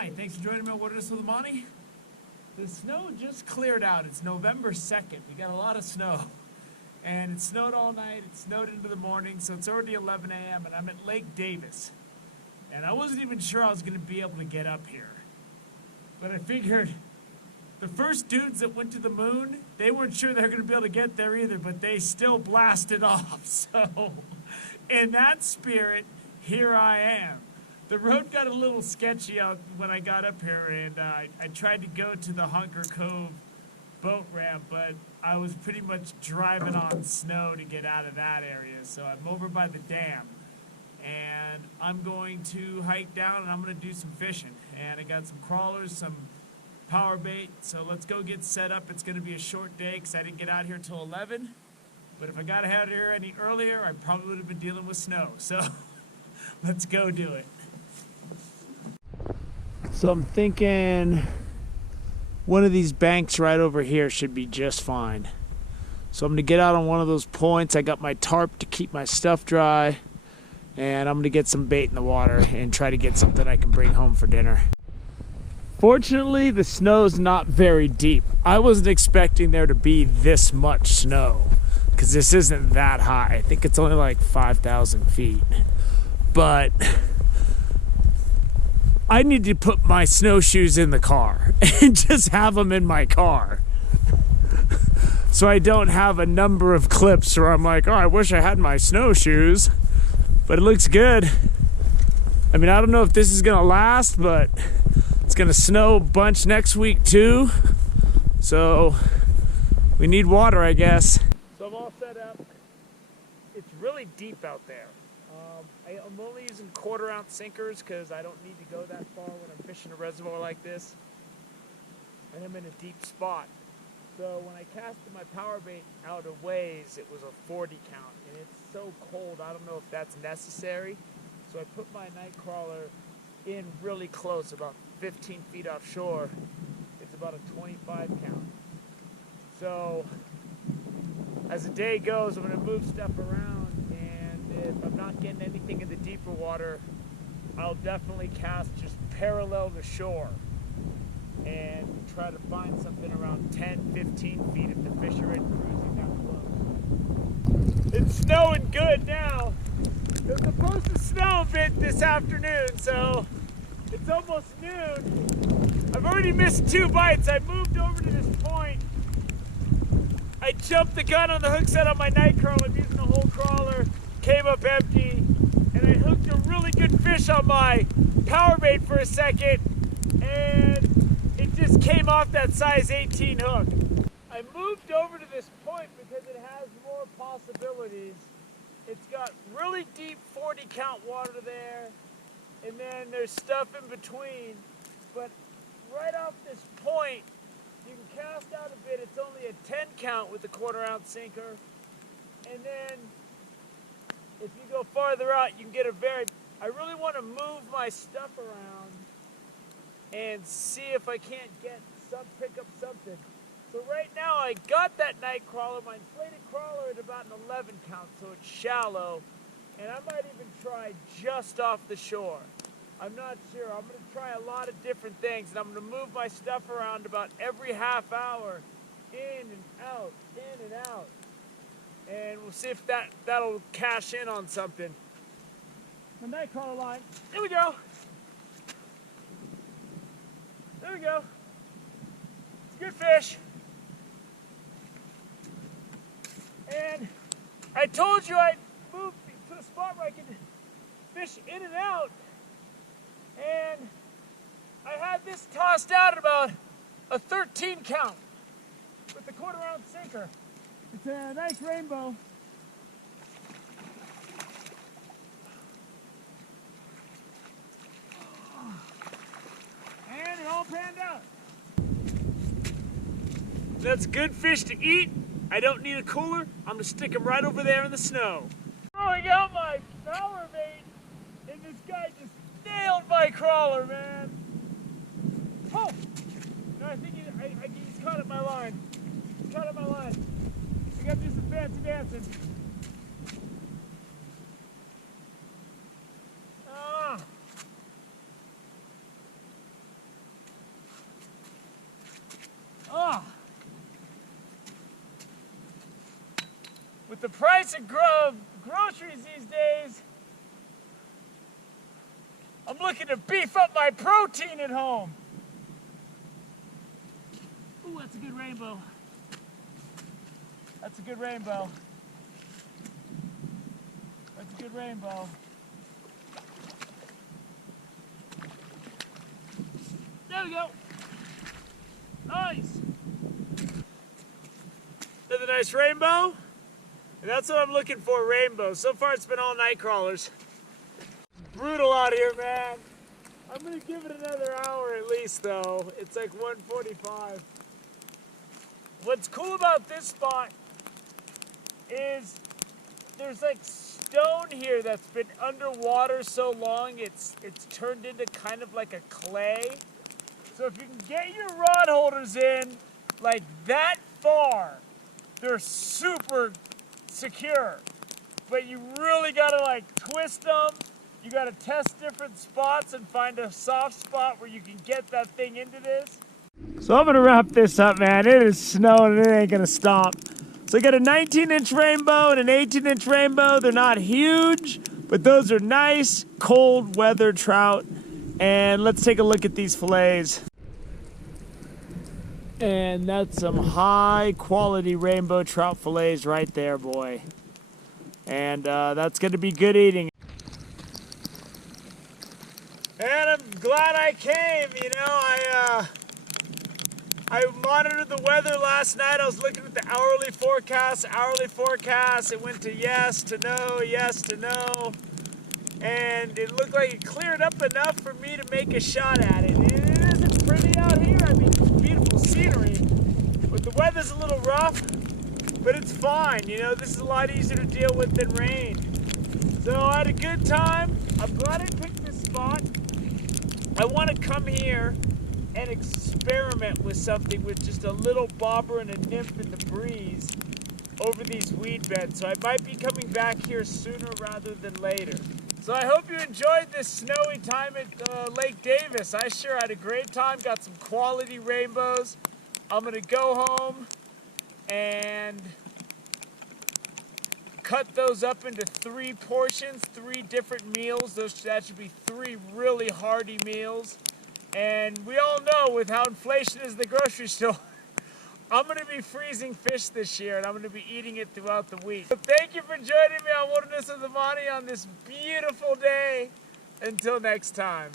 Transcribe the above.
Hi, thanks for joining me on Wilderness with Amani. The snow just cleared out. It's November 2nd. We got a lot of snow. And it snowed all night. It snowed into the morning, so it's already 11 a.m. and I'm at Lake Davis. And I wasn't even sure I was going to be able to get up here. But I figured the first dudes that went to the moon, they weren't sure they were going to be able to get there either, but they still blasted off. So in that spirit, here I am. The road got a little sketchy out when I got up here, and I tried to go to the Hunker Cove boat ramp, but I was pretty much driving on snow to get out of that area. So I'm over by the dam, and I'm going to hike down, and I'm going to do some fishing. And I got some crawlers, some power bait, so let's go get set up. It's going to be a short day because I didn't get out here until 11. But if I got out here any earlier, I probably would have been dealing with snow. So let's go do it. So I'm thinking one of these banks right over here should be just fine. So I'm going to get out on one of those points. I got my tarp to keep my stuff dry. And I'm going to get some bait in the water and try to get something I can bring home for dinner. Fortunately, the snow's not very deep. I wasn't expecting there to be this much snow because this isn't that high. I think it's only like 5,000 feet. But I need to put my snowshoes in the car and just have them in my car. So I don't have a number of clips where I'm like, oh, I wish I had my snowshoes. But it looks good. I mean, I don't know if this is gonna last, but it's gonna snow a bunch next week too. So we need water, I guess. So I'm all set up. It's really deep out there. I'm only using 1/4 ounce sinkers because I don't need to go that far when I'm fishing a reservoir like this. And I'm in a deep spot. So when I casted my power bait out a ways, it was a 40 count. And it's so cold, I don't know if that's necessary. So I put my night crawler in really close, about 15 feet offshore. It's about a 25 count. So as the day goes, I'm going to move stuff around. If I'm not getting anything in the deeper water, I'll definitely cast just parallel to shore and try to find something around 10, 15 feet if the fish are in cruising that close. It's snowing good now. It's supposed to snow a bit this afternoon, so it's almost noon. I've already missed 2 bites. I moved over to this point. I jumped the gun on the hook set on my night crawler. I'm using a whole crawler. Came up empty, and I hooked a really good fish on my power bait for a second, and it just came off that size 18 hook. I moved over to this point because it has more possibilities. It's got really deep 40 count water there, and then there's stuff in between, but right off this point, you can cast out a bit. It's only a 10 count with the 1/4 ounce sinker, and then if you go farther out, you can get I really want to move my stuff around and see if I can't pick up something. So right now I got that night crawler, my inflated crawler at about an 11 count, so it's shallow. And I might even try just off the shore. I'm not sure. I'm going to try a lot of different things, and I'm going to move my stuff around about every half hour, in and out, in and out. And we'll see if that'll cash in on something. My night crawler line. There we go. There we go. It's a good fish. And I told you I'd move to a spot where I could fish in and out. And I had this tossed out at about a 13 count with the 1/4 ounce sinker. It's a nice rainbow. And it all panned out. That's good fish to eat. I don't need a cooler. I'm gonna stick him right over there in the snow. Throwing out my power bait, and this guy just nailed my crawler, man. Oh! No, I think he's caught at my line. He's caught at my line. I gotta do some fancy dancing. With the price of groceries these days, I'm looking to beef up my protein at home. Ooh, that's a good rainbow. That's a good rainbow. That's a good rainbow. There we go. Nice. Another nice rainbow. And that's what I'm looking for, rainbows. So far it's been all night crawlers. Brutal out here, man. I'm gonna give it another hour at least though. It's like 1:45. What's cool about this spot is there's like stone here that's been underwater so long it's turned into kind of like a clay. So if you can get your rod holders in like that far, they're super secure. But you really gotta like twist them. You gotta test different spots and find a soft spot where you can get that thing into this. So I'm gonna wrap this up, man. It is snowing and it ain't gonna stop. So I got a 19-inch rainbow and an 18-inch rainbow. They're not huge, but those are nice, cold weather trout. And let's take a look at these fillets. And that's some high quality rainbow trout fillets right there, boy. And that's gonna be good eating. And I'm glad I came, you know, I monitored the weather last night. I was looking at the hourly forecast. It went to yes to no, yes to no. And it looked like it cleared up enough for me to make a shot at it. And it isn't pretty out here. I mean, it's beautiful scenery. But the weather's a little rough, but it's fine. You know, this is a lot easier to deal with than rain. So I had a good time. I'm glad I picked this spot. I want to come here and experiment with something with just a little bobber and a nymph in the breeze over these weed beds. So I might be coming back here sooner rather than later. So I hope you enjoyed this snowy time at Lake Davis. I sure had a great time, got some quality rainbows. I'm gonna go home and cut those up into 3 portions, 3 different meals. That should be 3 really hearty meals. And we all know with how inflation is in the grocery store, I'm going to be freezing fish this year, and I'm going to be eating it throughout the week. So thank you for joining me on Wilderness of the Monty on this beautiful day. Until next time.